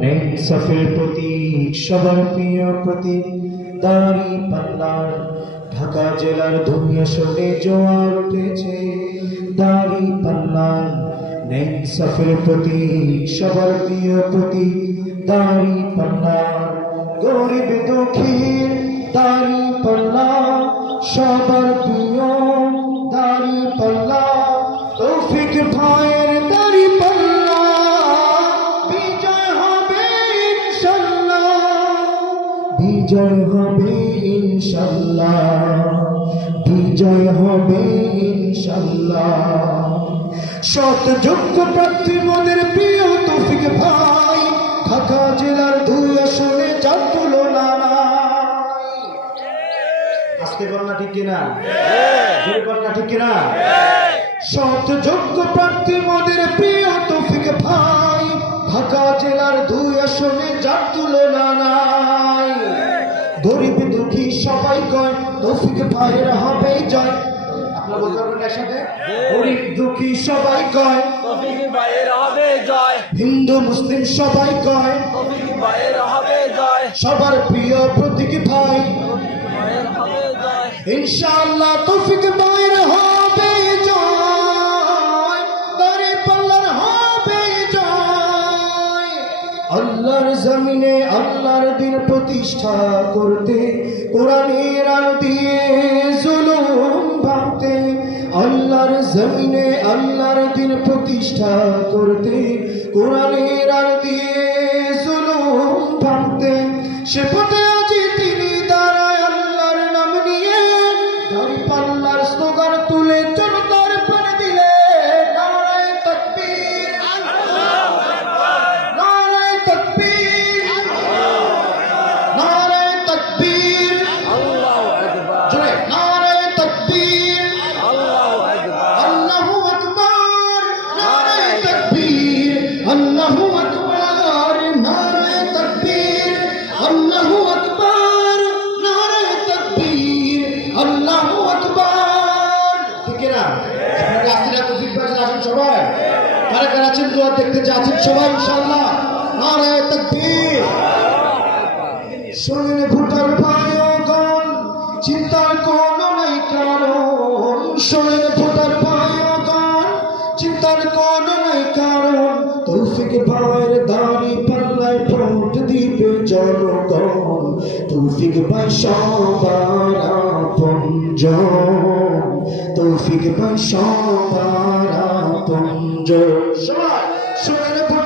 নেই সফের প্রতীক সবার প্রিয় প্রতীক দাড়ি পাল্লার ঢাকা জেলার দুনিয়া শোনে জোয়ার উঠেছে দাড়ি পাল্লার নেই সফের প্রতীক সবার প্রিয় প্রতীক দাড়ি পাল্লার গরিব দুঃখীর দাড়ি পাল্লা সবার প্রিয় দাড়ি পাল্লা তৌফিক ভাইয়ের বিজয় হবে ইনশাল্লাহ। বিজয় হবে ইনশাল্লাহ। শত যোগ্য প্রার্থী মোদের প্রিয় তৌফিক ভাই, ঢাকা জেলার দুই আসনে যার তুলনা। আজকে বলনা ঠিক কিনা? বলনা ঠিক কিনা? শত যোগ্য প্রার্থী মোদের প্রিয় তৌফিক ভাই, ঢাকা জেলার দুই আসনে যার তুলনা গরিব দুঃখী সবাই কয় তৌফিক ভাইয়ের হবে জয়। আপনারা বলতে পারবেন একসাথে? গরিব দুঃখী সবাই কয় তফিক ভাইয়ের হবে জয়। হিন্দু মুসলিম সবাই কয় তফিক ভাইয়ের হবে জয়। সবার প্রিয় প্রতীক ভাই। ইনশাল্লাহ ইনশাআল্লাহ তৌফিক ভাইয়ের হবে আল্লাহর জমিনে আল্লাহর দিন প্রতিষ্ঠা করতে, কোরআনের আলো দিয়ে জুলুম ভাঙতে, আল্লাহর জমিনে আল্লাহর দিন প্রতিষ্ঠা করতে, কোরআনের দিয়ে আছেন দোয়া দেখতে যাচ্ছেন সবাই, ইনশাআল্লাহ। নারায় তকবীর। শোনেন ভুটার ভাইগণ চিন্তার কোনো নাই কারণ। শোনেন ভুটার ভাইগণ চিন্তার কোনো নাই কারণ। তৌফিক ভাইয়ের দাড়ি পাল্লায় ভোট দিবে জনগণ। তৌফিক ভাই সবার আপনজন তৌফিক দেখব সবার পুঞ্জ সবাই